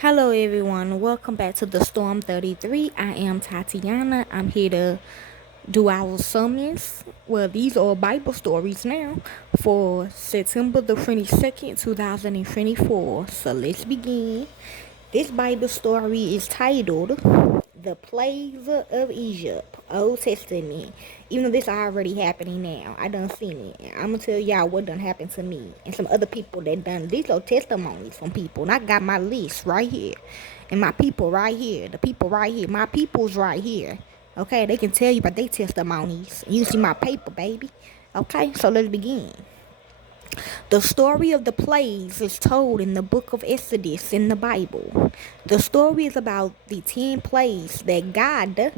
Hello everyone, welcome back to the Storm 33. I am Tatiana. I'm here to do our summons. Well, these are Bible stories now for September the 22nd, 2024. So let's begin. This Bible story is titled The Plagues of Egypt, Old Testament. Even though this already happening now, I done seen it. I'm gonna tell y'all what done happened to me and some other people that done. These are testimonies from people, and I got my list right here, and my people right here, the people right here, my people's right here. Okay, they can tell you about their testimonies. You see my paper, baby. Okay, so let's begin. The story of the plagues is told in the book of Exodus in the Bible. The story is about the 10 plagues that God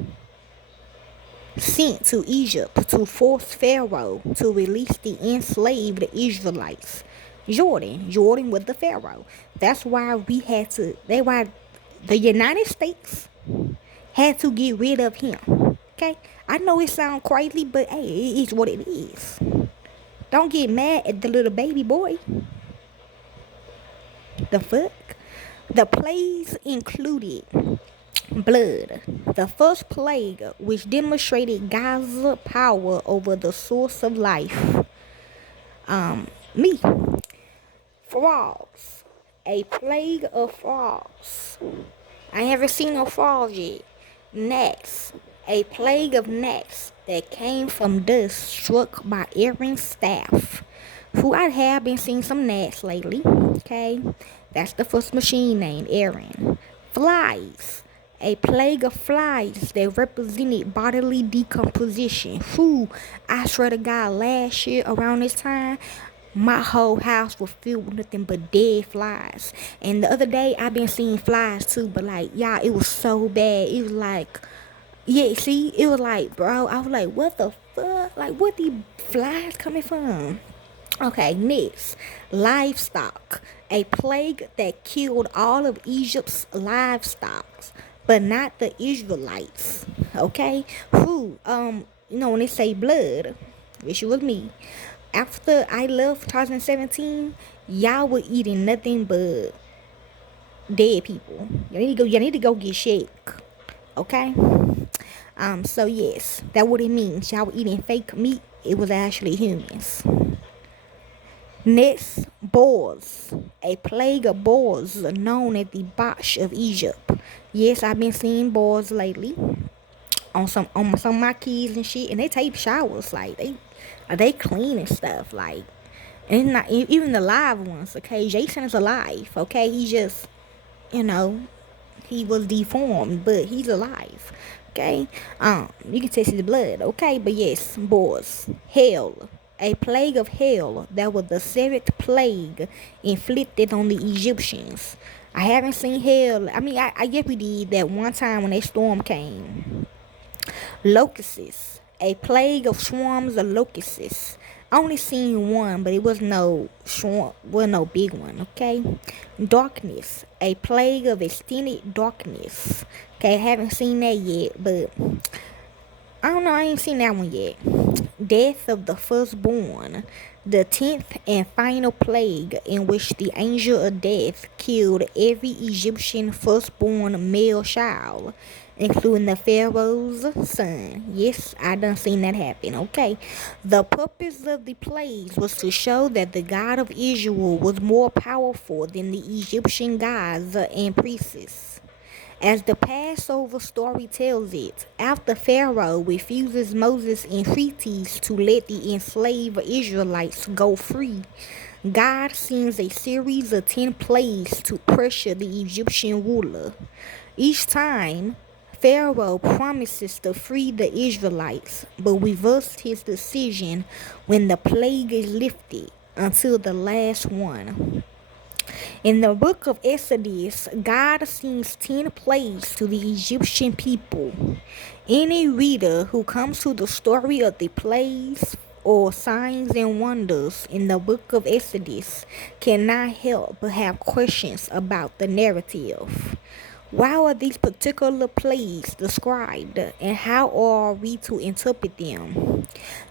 sent to Egypt to force Pharaoh to release the enslaved Israelites. Jordan was the Pharaoh. That's why why the United States had to get rid of him. Okay? I know it sounds crazy, but hey, it is what it is. Don't get mad at the little baby boy. The fuck? The plagues included blood. The first plague, which demonstrated God's power over the source of life. Me. Frogs. A plague of frogs. I haven't seen no frogs yet. Gnats. A plague of gnats that came from dust struck by Aaron's staff. Who I have been seeing some gnats lately. Okay. That's the first machine name, Aaron. Flies. A plague of flies that represented bodily decomposition. Who, I swear to God, last year around this time, my whole house was filled with nothing but dead flies. And the other day, I've been seeing flies too, but like, y'all, it was so bad. It was like, yeah, see, it was like, bro, I was like, what the fuck? Like, what the flies coming from? Okay, next, livestock. A plague that killed all of Egypt's livestock, but not the Israelites. Okay, who, when they say blood, which was me. After I left 2017, y'all were eating nothing but dead people. You need to go get shake. Okay. So yes, that what it means. Y'all were eating fake meat. It was actually humans. Next, boars. A plague of boars known as the Bosch of Egypt. Yes, I've been seeing boars lately on some of my kids and shit, and they take showers like they clean and stuff like, and not even the live ones. Okay, Jason is alive. Okay, he just you know he was deformed, but he's alive. Okay, you can taste his blood. Okay, but yes, boys, hell. A plague of hell that was the seventh plague inflicted on the Egyptians. I haven't seen hell. I mean, I guess we did that one time when a storm came. Locusts. A plague of swarms of locusts. I only seen one, but it was no swarm, well, no big one. Okay. Darkness. A plague of extended darkness. Okay, I haven't seen that yet, but I don't know. I ain't seen that one yet. Death of the firstborn. The 10th and final plague in which the angel of death killed every Egyptian firstborn male child, including the Pharaoh's son. Yes, I done seen that happen. Okay. The purpose of the plagues was to show that the God of Israel was more powerful than the Egyptian gods and priests. As the Passover story tells it, after Pharaoh refuses Moses' entreaties to let the enslaved Israelites go free, God sends a series of 10 plagues to pressure the Egyptian ruler. Each time, Pharaoh promises to free the Israelites, but reverses his decision when the plague is lifted until the last one. In the book of Exodus, God sends 10 plagues to the Egyptian people. Any reader who comes to the story of the plagues or signs and wonders in the book of Exodus cannot help but have questions about the narrative. Why are these particular plagues described, and how are we to interpret them?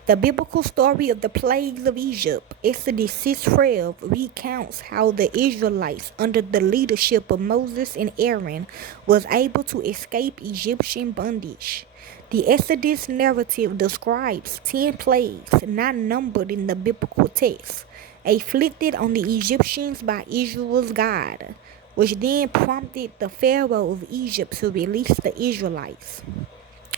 The biblical story of the plagues of Egypt, Exodus 6:12, recounts how the Israelites, under the leadership of Moses and Aaron, was able to escape Egyptian bondage. The Exodus narrative describes 10 plagues not numbered in the biblical text, inflicted on the Egyptians by Israel's God, which then prompted the Pharaoh of Egypt to release the Israelites.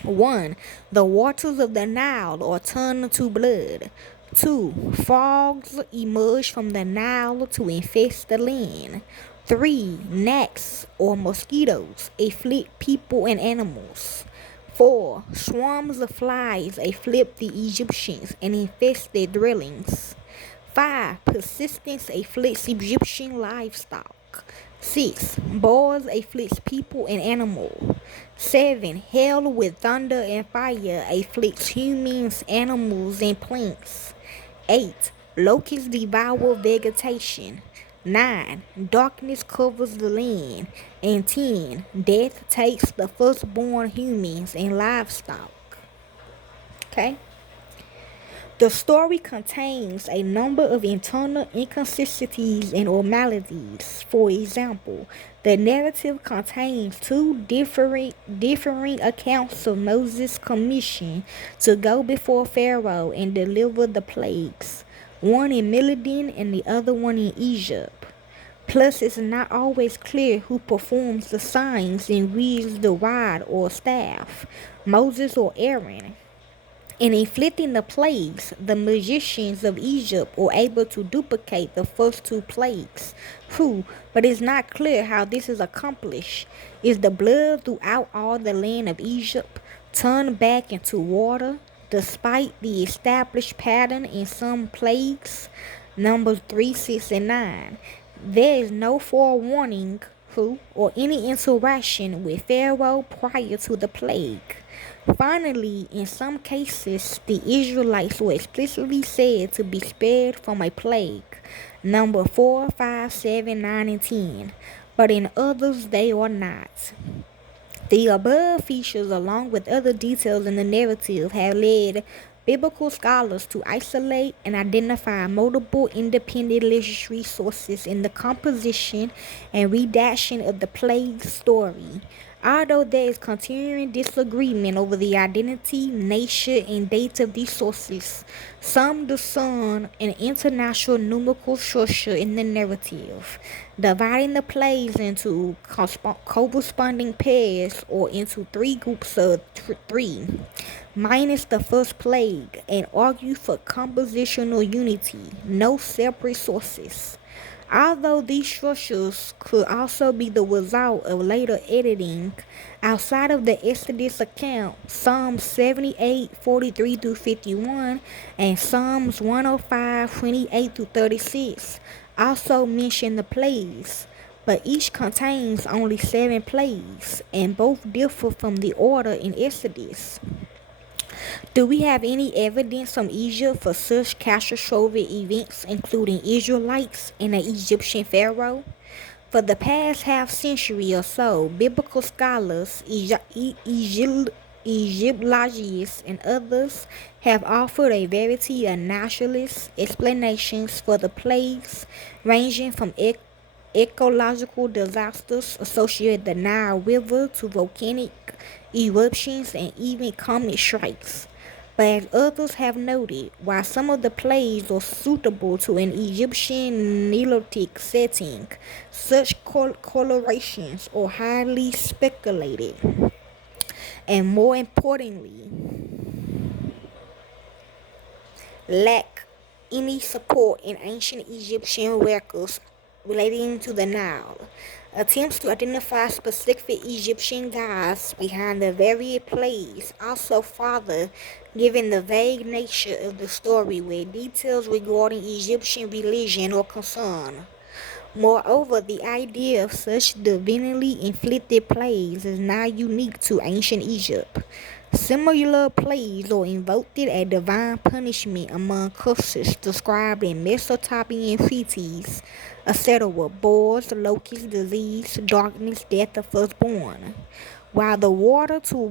1. The waters of the Nile are turned to blood. 2. Frogs emerge from the Nile to infest the land. 3. Gnats or mosquitoes afflict people and animals. 4. Swarms of flies afflict the Egyptians and infest their dwellings. 5. Persistence afflicts Egyptian livestock. 6. Boils afflicts people and animals. 7. Hail with thunder and fire afflicts humans, animals, and plants. 8. Locusts devour vegetation. 9. Darkness covers the land. And 10. Death takes the firstborn humans and livestock. Okay? The story contains a number of internal inconsistencies and abnormalities. For example, the narrative contains two differing accounts of Moses' commission to go before Pharaoh and deliver the plagues, one in Midian and the other one in Egypt. Plus, it's not always clear who performs the signs and wields the rod or staff, Moses or Aaron. In inflicting the plagues, the magicians of Egypt were able to duplicate the first two plagues. True, but it's not clear how this is accomplished. Is the blood throughout all the land of Egypt turned back into water, despite the established pattern in some plagues? Numbers 3, 6, and 9. There is no forewarning or any interaction with Pharaoh prior to the plague. Finally, in some cases, the Israelites were explicitly said to be spared from a plague, number 4, 5, 7, 9, and 10, but in others they are not. The above features, along with other details in the narrative, have led biblical scholars to isolate and identify multiple independent literary sources in the composition and redaction of the plague story. Although there is continuing disagreement over the identity, nature, and date of these sources, some discern an international numerical structure in the narrative, dividing the plagues into corresponding pairs or into three groups of three, minus the first plague, and argue for compositional unity, no separate sources. Although these structures could also be the result of later editing, outside of the Exodus account, Psalms 78:43-51 and Psalms 105:28-36 also mention the plagues, but each contains only 7 plagues, and both differ from the order in Exodus. Do we have any evidence from Egypt for such catastrophic events, including Israelites and an Egyptian pharaoh? For the past half century or so, biblical scholars, Egyptologists, and others have offered a variety of naturalist explanations for the plagues, ranging from ecological disasters associated with the Nile River to volcanic eruptions and even comet strikes. But as others have noted, while some of the plays are suitable to an Egyptian Neolithic setting, such correlations are highly speculated. And more importantly, lack any support in ancient Egyptian records relating to the Nile. Attempts to identify specific Egyptian gods behind the various plays also further, given the vague nature of the story where details regarding Egyptian religion are concerned. Moreover, the idea of such divinely inflicted plagues is not unique to ancient Egypt. Similar plagues are invoked as divine punishment among curses described in Mesopotamian treaties, etc. Boils, locusts, disease, darkness, death of firstborn. While the water to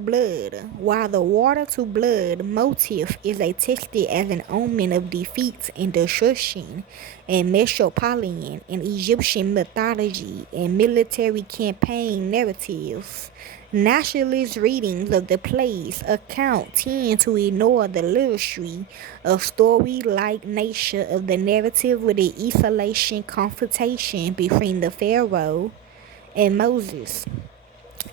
blood motif is attested as an omen of defeat and destruction in Mesopotamian and Egyptian mythology and military campaign narratives, nationalist readings of the plays account tend to ignore the literary or story-like nature of the narrative with the isolation confrontation between the Pharaoh and Moses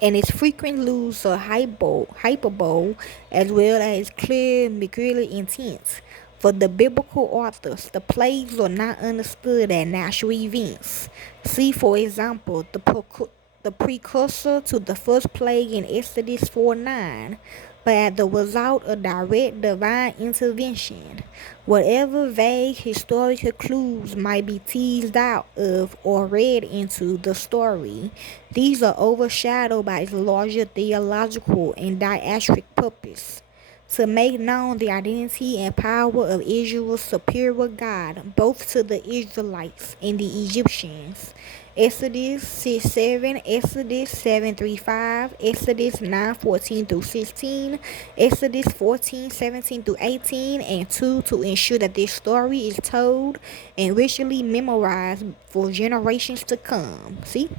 and its frequent use of hyperbole as well as clear mercurial intent. For the biblical authors, the plagues are not understood as natural events. See, for example, the precursor to the first plague in Exodus 4:9, but as the result of direct divine intervention. Whatever vague historical clues might be teased out of or read into the story, these are overshadowed by its larger theological and didactic purpose to make known the identity and power of Israel's superior God, both to the Israelites and the Egyptians. Exodus 6:7, Exodus 7:3-5, Exodus 9:14 through 16, Exodus 14:17 through 18, and 2 to ensure that this story is told and ritually memorized for generations to come. See?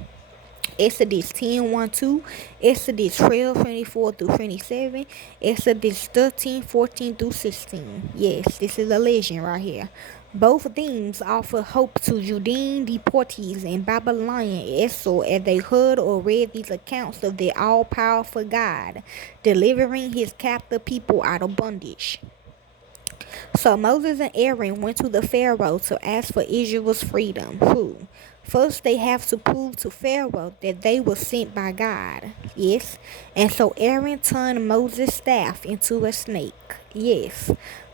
Exodus 10:1-2, Exodus 12:24 through 27, Exodus 13:14 through 16. Yes, this is a legend right here. Both themes offer hope to Judean deportees and Babylonian exiles as they heard or read these accounts of the all-powerful God delivering his captive people out of bondage. So Moses and Aaron went to the Pharaoh to ask for Israel's freedom. First, they have to prove to Pharaoh that they were sent by God. Yes. And so Aaron turned Moses' staff into a snake. Yes.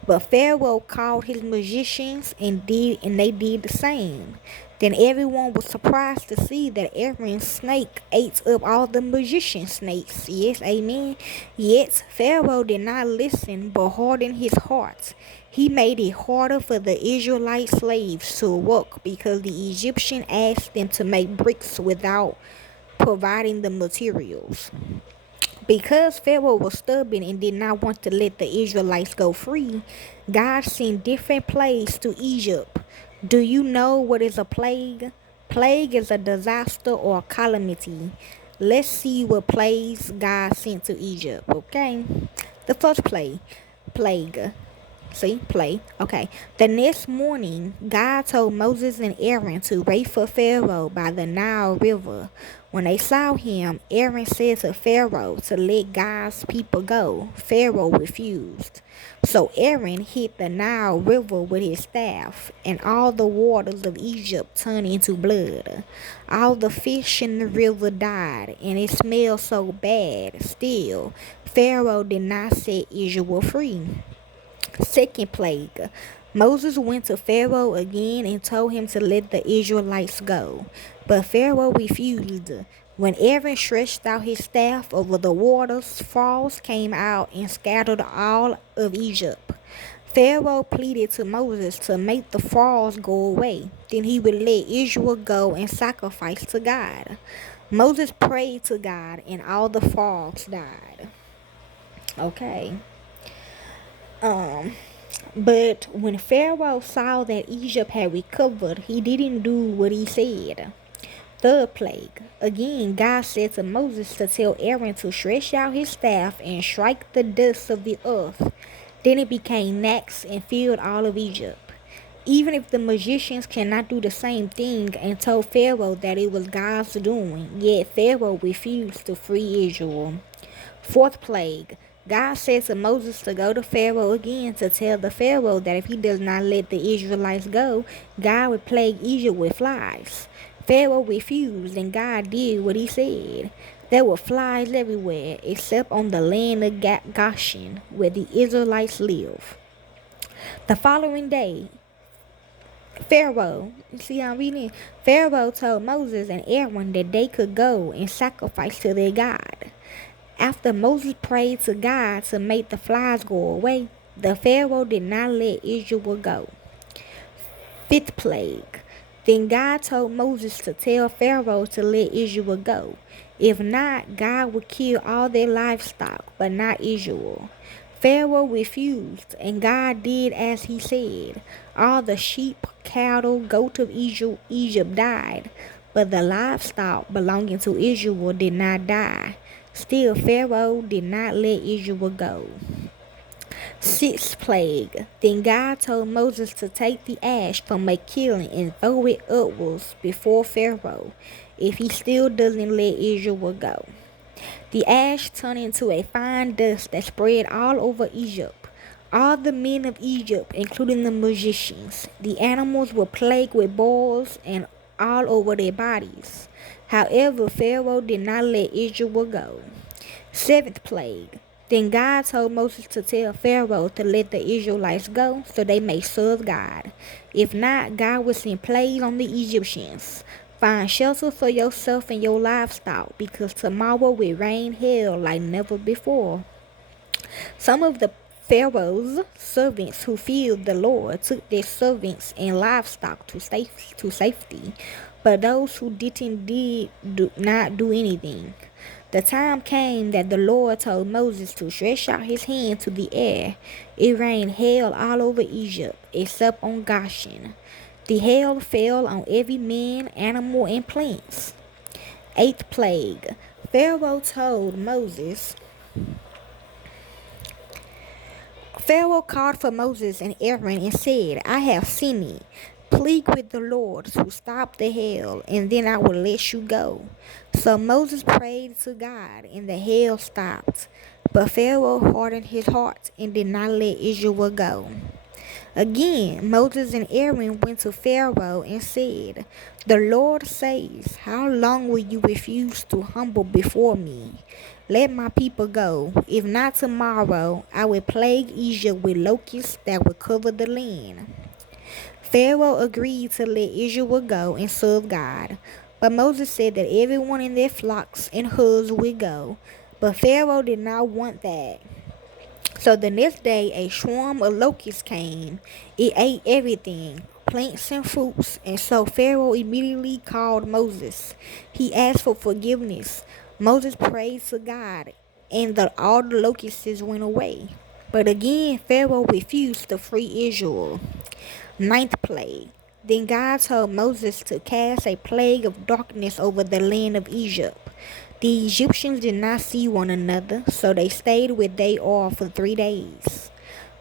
But Pharaoh called his magicians and they did the same. Then everyone was surprised to see that Aaron's snake ate up all the magician snakes. Yes, amen. Yet Pharaoh did not listen but hardened his heart. He made it harder for the Israelite slaves to work because the Egyptian asked them to make bricks without providing the materials. Because Pharaoh was stubborn and did not want to let the Israelites go free, God sent different plagues to Egypt. Do you know what is a plague? Plague is a disaster or a calamity. Let's see what plagues God sent to Egypt, okay? The first plague. See, play. Okay. The next morning, God told Moses and Aaron to wait for Pharaoh by the Nile River. When they saw him, Aaron said to Pharaoh to let God's people go. Pharaoh refused. So Aaron hit the Nile River with his staff, and all the waters of Egypt turned into blood. All the fish in the river died, and it smelled so bad. Still, Pharaoh did not set Israel free. Second plague. Moses went to Pharaoh again and told him to let the Israelites go. But Pharaoh refused. When Aaron stretched out his staff over the waters, frogs came out and scattered all of Egypt. Pharaoh pleaded to Moses to make the frogs go away. Then he would let Israel go and sacrifice to God. Moses prayed to God and all the frogs died. Okay. But when Pharaoh saw that Egypt had recovered, he didn't do what he said. Third plague. Again, God said to Moses to tell Aaron to stretch out his staff and strike the dust of the earth. Then it became gnats and filled all of Egypt. Even if the magicians cannot do the same thing and told Pharaoh that it was God's doing, yet Pharaoh refused to free Israel. Fourth plague. God said to Moses to go to Pharaoh again to tell the Pharaoh that if he does not let the Israelites go, God would plague Egypt with flies. Pharaoh refused, and God did what he said. There were flies everywhere except on the land of Goshen, where the Israelites live. The following day, Pharaoh, see how I'm reading? Pharaoh told Moses and Aaron that they could go and sacrifice to their God. After Moses prayed to God to make the flies go away, the Pharaoh did not let Israel go. Fifth plague. Then God told Moses to tell Pharaoh to let Israel go. If not, God would kill all their livestock, but not Israel. Pharaoh refused, and God did as he said. All the sheep, cattle, goats of Egypt died, but the livestock belonging to Israel did not die. Still, Pharaoh did not let Israel go. Sixth plague. Then God told Moses to take the ash from a kiln and throw it upwards before Pharaoh, if he still doesn't let Israel go. The ash turned into a fine dust that spread all over Egypt. All the men of Egypt, including the magicians, the animals were plagued with boils and all over their bodies. However, Pharaoh did not let Israel go. Seventh plague. Then God told Moses to tell Pharaoh to let the Israelites go so they may serve God. If not, God will send plagues on the Egyptians. Find shelter for yourself and your livestock, because tomorrow will rain hell like never before. Some of the Pharaoh's servants who feared the Lord took their servants and livestock to safety, but those who did not do anything. The time came that the Lord told Moses to stretch out his hand to the air. It rained hail all over Egypt, except on Goshen. The hail fell on every man, animal, and plants. Eighth plague. Pharaoh called for Moses and Aaron and said, I have sinned. Plead with the Lord to stop the hail, and then I will let you go. So Moses prayed to God, and the hail stopped. But Pharaoh hardened his heart and did not let Israel go. Again, Moses and Aaron went to Pharaoh and said, The Lord says, How long will you refuse to humble before me? Let my people go. If not tomorrow, I will plague Egypt with locusts that will cover the land. Pharaoh agreed to let Israel go and serve God. But Moses said that everyone in their flocks and herds would go. But Pharaoh did not want that. So the next day, a swarm of locusts came. It ate everything, plants and fruits, and so Pharaoh immediately called Moses. He asked for forgiveness. Moses prayed to God, and all the locusts went away. But again, Pharaoh refused to free Israel. Ninth plague. Then God told Moses to cast a plague of darkness over the land of Egypt. The Egyptians did not see one another, so they stayed where they are for 3 days.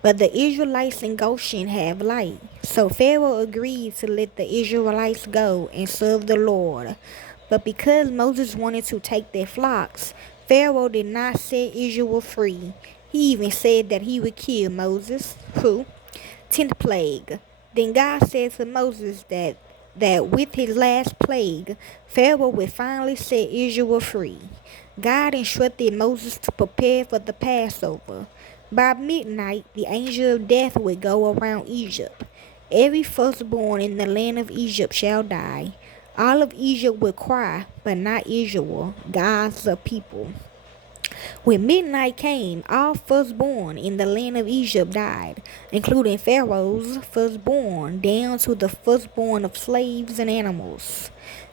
But the Israelites in Goshen have light. So Pharaoh agreed to let the Israelites go and serve the Lord. But because Moses wanted to take their flocks, Pharaoh did not set Israel free. He even said that he would kill Moses. 10th plague. Then God said to Moses that with his last plague, Pharaoh would finally set Israel free. God instructed Moses to prepare for the Passover. By midnight, the angel of death would go around Egypt. Every firstborn in the land of Egypt shall die. All of Egypt will cry, but not Israel, God's people. When midnight came, all firstborn in the land of Egypt died, including Pharaoh's firstborn, down to the firstborn of slaves and animals.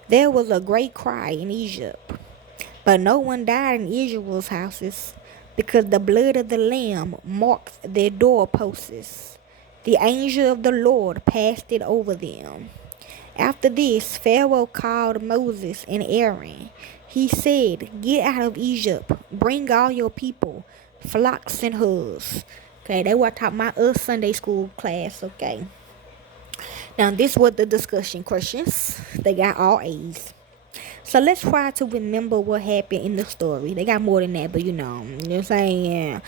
There was a great cry in Egypt. But no one died in Israel's houses, because the blood of the Lamb marked their doorposts. The angel of the Lord passed it over them. After this, Pharaoh called Moses and Aaron. He said, Get out of Egypt, bring all your people, flocks and herds. Okay, that's what I taught my Sunday school class, okay. Now, this was the discussion questions. They got all A's. So let's try to remember what happened in the story. They got more than that, but you know what I'm saying? Yeah.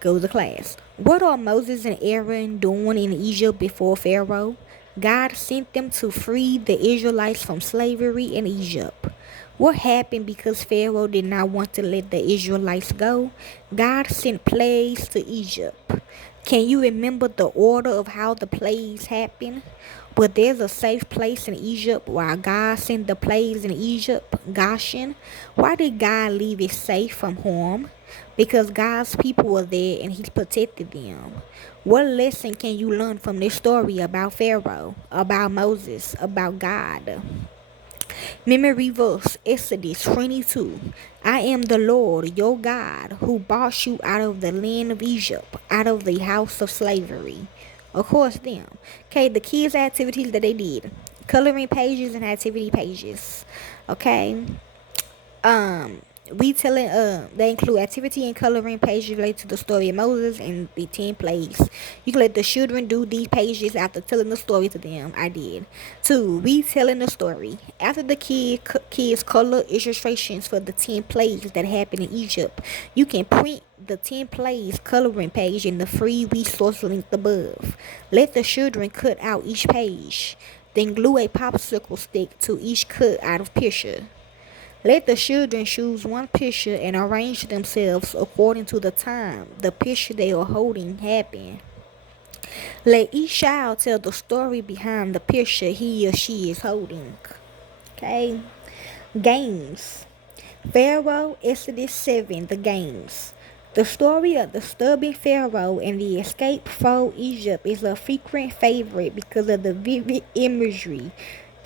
Go to class. What are Moses and Aaron doing in Egypt before Pharaoh? God sent them to free the Israelites from slavery in Egypt. What happened because Pharaoh did not want to let the Israelites go? God sent plagues to Egypt. Can you remember the order of how the plagues happened? But there's a safe place in Egypt while God sent the plagues in Egypt, Goshen. Why did God leave it safe from harm? Because God's people were there and He protected them. What lesson can you learn from this story about Pharaoh, about Moses, about God? Memory verse Exodus 22. I am the Lord your God who brought you out of the land of Egypt, out of the house of slavery. Of course, them. Okay, the kids' activities that they did, coloring pages and activity pages. Okay, um, we telling they include activity and coloring pages related to the story of Moses and the 10 plagues. You can let the children do these pages after telling the story to them. I did. 2. Retelling the story. After the kids color illustrations for the 10 plagues that happened in Egypt, you can print the 10 plagues coloring page in the free resource link above. Let the children cut out each page. Then glue a popsicle stick to each cut out of picture. Let the children choose one picture and arrange themselves according to the time the picture they are holding happened. Let each child tell the story behind the picture he or she is holding. Okay? Games. Pharaoh, Exodus 7, the games. The story of the stubborn Pharaoh and the escape from Egypt is a frequent favorite because of the vivid imagery.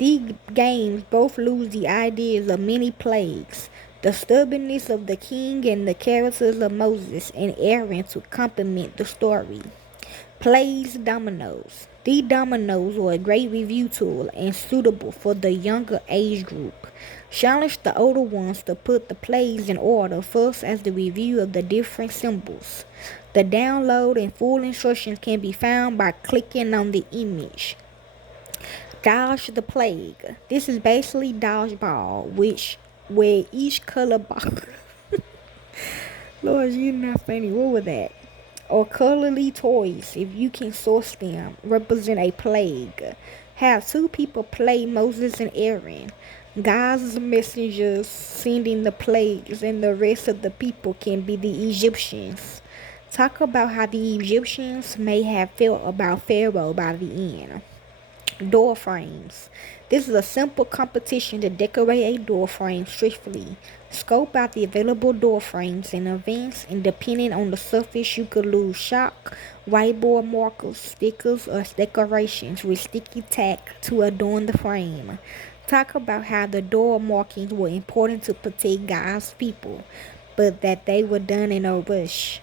These games both lose the ideas of many plagues, the stubbornness of the king, and the characters of Moses and Aaron to complement the story. Plays dominoes. These dominoes are a great review tool and suitable for the younger age group. Challenge the older ones to put the plays in order first as the review of the different symbols. The download and full instructions can be found by clicking on the image. Dodge the plague. This is basically dodgeball, where each color ball Lord, you're not funny. What was that? Or colorly toys, if you can source them, represent a plague. Have two people play Moses and Aaron. God's messengers sending the plagues, and the rest of the people can be the Egyptians. Talk about how the Egyptians may have felt about Pharaoh by the end. Door frames. This is a simple competition to decorate a door frame swiftly. Scope out the available door frames in advance, and depending on the surface, you could lose chalk, whiteboard markers, stickers, or decorations with sticky tack to adorn the frame. Talk about how the door markings were important to protect God's people, but that they were done in a rush.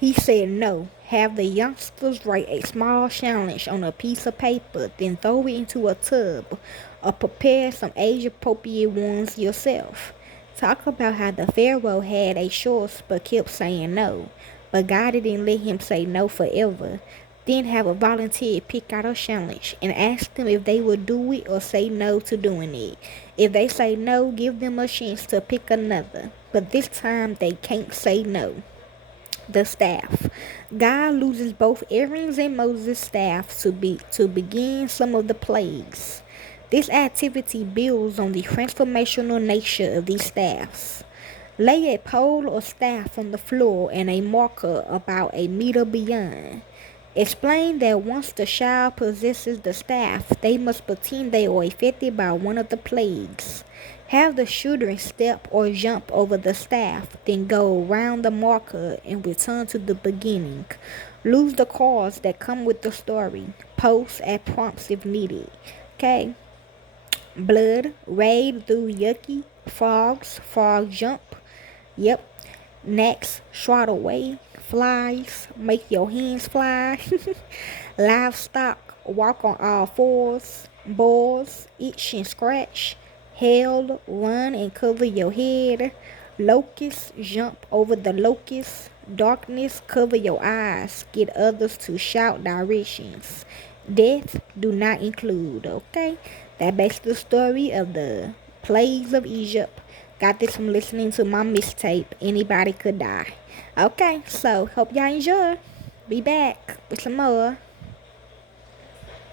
He said no. Have the youngsters write a small challenge on a piece of paper, then throw it into a tub, or prepare some age-appropriate ones yourself. Talk about how the Pharaoh had a choice but kept saying no, but God didn't let him say no forever. Then have a volunteer pick out a challenge and ask them if they will do it or say no to doing it. If they say no, give them a chance to pick another, but this time they can't say no. The staff. God loses both Aaron's and Moses' staff to begin some of the plagues. This activity builds on the transformational nature of these staffs. Lay a pole or staff on the floor and a marker about a meter beyond. Explain that once the child possesses the staff, they must pretend they are affected by one of the plagues. Have the children step or jump over the staff, then go around the marker and return to the beginning. Lose the cards that come with the story. Post at prompts if needed. Okay. Blood, wade through yucky, frogs, frog jump. Yep. Next, trot away. Flies, make your hands fly. Livestock, walk on all fours. Boars, itch and scratch. Hail, run and cover your head. Locusts, jump over the locusts. Darkness, cover your eyes. Get others to shout directions. Death, do not include. Okay, that basically the story of the plagues of Egypt. Got this from listening to my mixtape. Anybody could die. Okay, so hope y'all enjoy. Be back with some more.